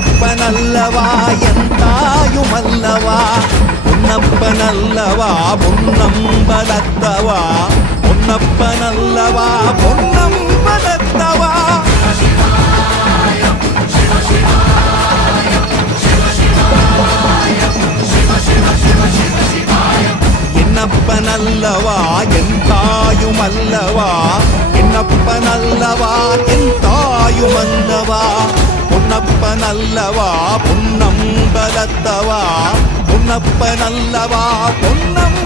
என்னப்பனல்லவா என் தாயுமல்லவா பொன்னப்பனல்லவா பொன்னம்பலத்தவா பொன்னப்பனல்லவா பொன்னம்பலத்தவா என்னப்பனல்லவா என் தாயுமல்லவா என்னப்பனல்லவா என் தாயுமல்லவா பொன்னப்பனல்லவா பொன்னம்பலத்தவா பொன்னப்பனல்லவா பொன்னம்